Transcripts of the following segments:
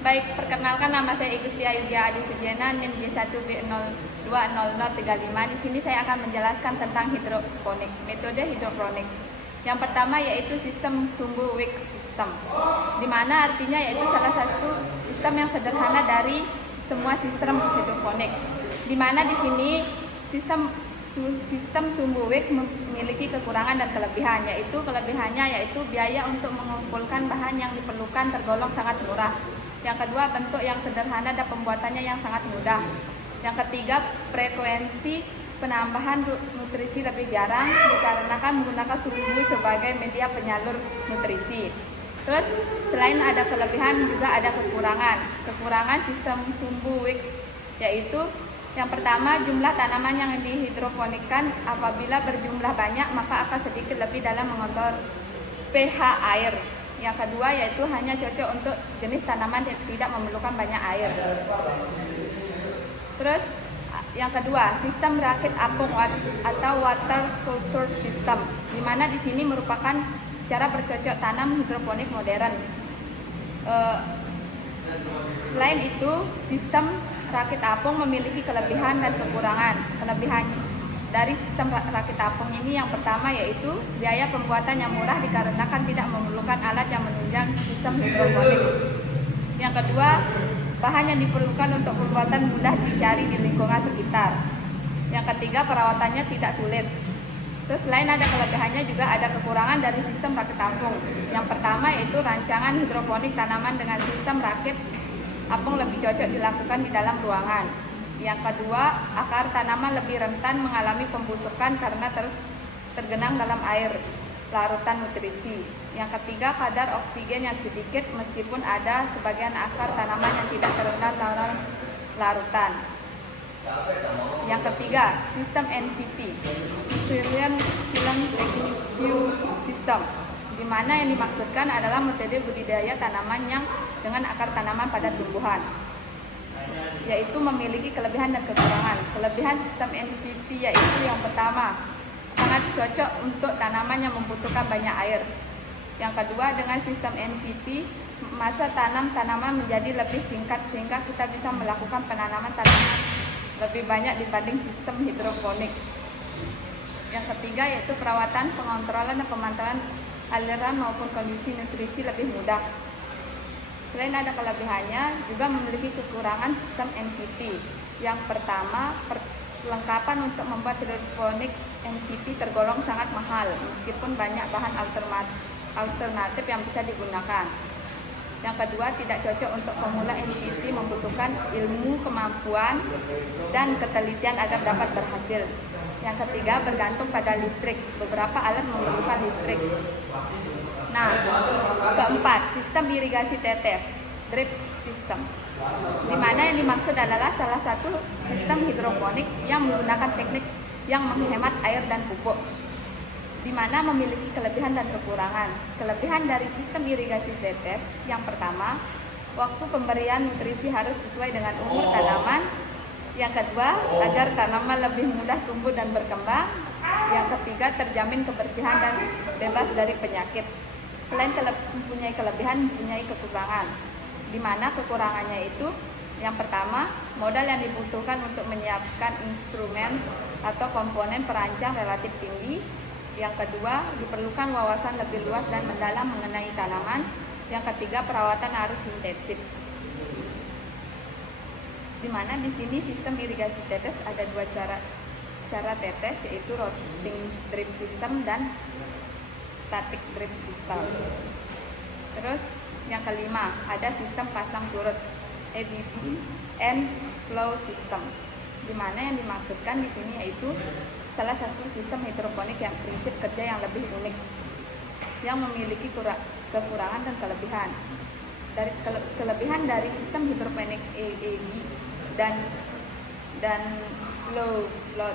Baik, perkenalkan nama saya Igusti Ayudya Adi Sugiana, NIM J1B020035. Di sini saya akan menjelaskan tentang hidroponik, metode hidroponik. Yang pertama yaitu sistem sumbu Wick system, di mana artinya yaitu salah satu sistem yang sederhana dari semua sistem hidroponik. Di mana di sini sistem sumbu Wick memiliki kekurangan dan kelebihan, yaitu kelebihannya yaitu biaya untuk mengumpulkan bahan yang diperlukan tergolong sangat murah. Yang kedua, bentuk yang sederhana dan pembuatannya yang sangat mudah. Yang ketiga, frekuensi penambahan nutrisi lebih jarang dikarenakan menggunakan sumbu sebagai media penyalur nutrisi. Terus selain ada kelebihan juga ada kekurangan. Kekurangan sistem sumbu Wick yaitu yang pertama, jumlah tanaman yang dihidroponikkan apabila berjumlah banyak maka akan sedikit lebih dalam mengontrol pH air. Yang kedua yaitu hanya cocok untuk jenis tanaman yang tidak memerlukan banyak air. Terus yang kedua, sistem rakit apung atau water culture system, di mana di sini merupakan cara bercocok tanam hidroponik modern. Selain itu, sistem rakit apung memiliki kelebihan dan kekurangan. Kelebihan dari sistem rakit apung ini yang pertama yaitu biaya pembuatan yang murah dikarenakan tidak memerlukan alat yang menunjang sistem hidroponik. Yang kedua, bahan yang diperlukan untuk pembuatan mudah dicari di lingkungan sekitar. Yang ketiga, perawatannya tidak sulit. Terus selain ada kelebihannya juga ada kekurangan dari sistem rakit apung. Yang pertama yaitu rancangan hidroponik tanaman dengan sistem rakit apung lebih cocok dilakukan di dalam ruangan. Yang kedua, akar tanaman lebih rentan mengalami pembusukan karena tergenang dalam air larutan nutrisi. Yang ketiga, kadar oksigen yang sedikit meskipun ada sebagian akar tanaman yang tidak terendam dalam larutan. Yang ketiga, sistem NPT, Nutrient Film Taking View System, di mana yang dimaksudkan adalah metode budidaya tanaman yang dengan akar tanaman pada tumbuhan, yaitu memiliki kelebihan dan kekurangan. Kelebihan sistem NPT yaitu yang pertama, sangat cocok untuk tanaman yang membutuhkan banyak air. Yang kedua, dengan sistem NPT, masa tanam tanaman menjadi lebih singkat sehingga kita bisa melakukan penanaman tanaman lebih banyak dibanding sistem hidroponik. Yang ketiga yaitu perawatan, pengontrolan, dan pemantauan aliran maupun kondisi nutrisi lebih mudah. Selain ada kelebihannya, juga memiliki kekurangan sistem NPT. Yang pertama, perlengkapan untuk membuat hidroponik NPT tergolong sangat mahal, meskipun banyak bahan alternatif yang bisa digunakan. Yang kedua, tidak cocok untuk pemula NPT, membutuhkan ilmu, kemampuan, dan ketelitian agar dapat berhasil. Yang ketiga, bergantung pada listrik. Beberapa alat memerlukan listrik. Nah, keempat, sistem irigasi tetes, drip system, di mana yang dimaksud adalah salah satu sistem hidroponik yang menggunakan teknik yang menghemat air dan pupuk, di mana memiliki kelebihan dan kekurangan. Kelebihan dari sistem irigasi tetes yang pertama, waktu pemberian nutrisi harus sesuai dengan umur tanaman. Yang kedua, agar tanaman lebih mudah tumbuh dan berkembang. Yang ketiga, terjamin kebersihan dan bebas dari penyakit. Selain mempunyai kelebihan, mempunyai kekurangan, di mana kekurangannya itu yang pertama, modal yang dibutuhkan untuk menyiapkan instrumen atau komponen perancang relatif tinggi. Yang kedua, diperlukan wawasan lebih luas dan mendalam mengenai tanaman. Yang ketiga, perawatan harus intensif. Di mana di sini sistem irigasi tetes ada dua cara tetes, yaitu rotting drip system dan static drip system. Terus yang kelima, ada sistem pasang surut, EBP and flow system, di mana yang dimaksudkan di sini yaitu salah satu sistem hidroponik yang prinsip kerja yang lebih unik, yang memiliki kekurangan dan kelebihan. Dari kelebihan dari sistem hidroponik EBP dan flood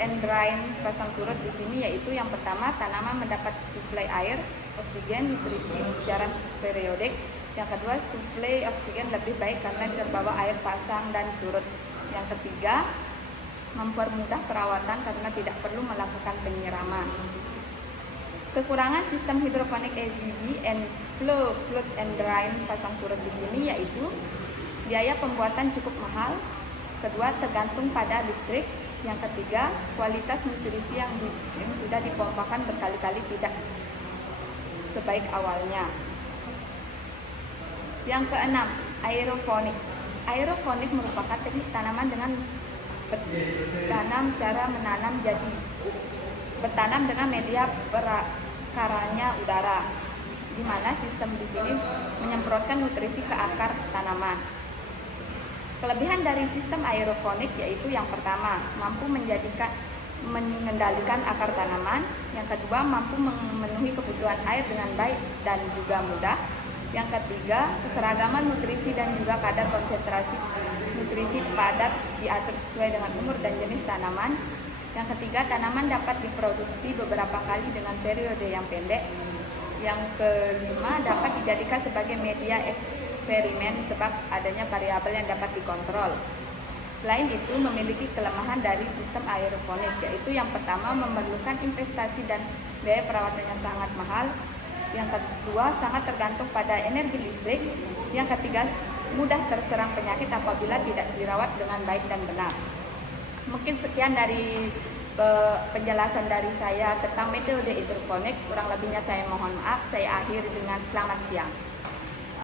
and drain pasang surut di sini yaitu yang pertama, tanaman mendapat suplai air, oksigen, nutrisi secara periodik. Yang kedua, suplai oksigen lebih baik karena terbawa air pasang dan surut. Yang ketiga, mempermudah perawatan karena tidak perlu melakukan penyiraman. Kekurangan sistem hidroponik EBP and flood and drain pasang surut di sini yaitu biaya pembuatan cukup mahal, kedua tergantung pada listrik, yang ketiga kualitas nutrisi yang sudah dipompakan berkali-kali tidak sebaik awalnya. Yang keenam, aeroponik. Aeroponik merupakan teknik tanaman dengan bertanam dengan media perakaranya udara, di mana sistem di sini menyemprotkan nutrisi ke akar tanaman. Kelebihan dari sistem aeroponik yaitu yang pertama, mampu mengendalikan akar tanaman, yang kedua mampu memenuhi kebutuhan air dengan baik dan juga mudah, yang ketiga keseragaman nutrisi dan juga kadar konsentrasi nutrisi padat diatur sesuai dengan umur dan jenis tanaman, yang ketiga tanaman dapat diproduksi beberapa kali dengan periode yang pendek, yang kelima dapat dijadikan sebagai media eksperimen sebab adanya variabel yang dapat dikontrol. Selain itu memiliki kelemahan dari sistem aeroponik, yaitu yang pertama memerlukan investasi dan biaya perawatan yang sangat mahal, yang kedua sangat tergantung pada energi listrik, yang ketiga mudah terserang penyakit apabila tidak dirawat dengan baik dan benar. Mungkin sekian dari penjelasan dari saya tentang metode hidroponik. Kurang lebihnya saya mohon maaf. Saya akhiri dengan selamat siang.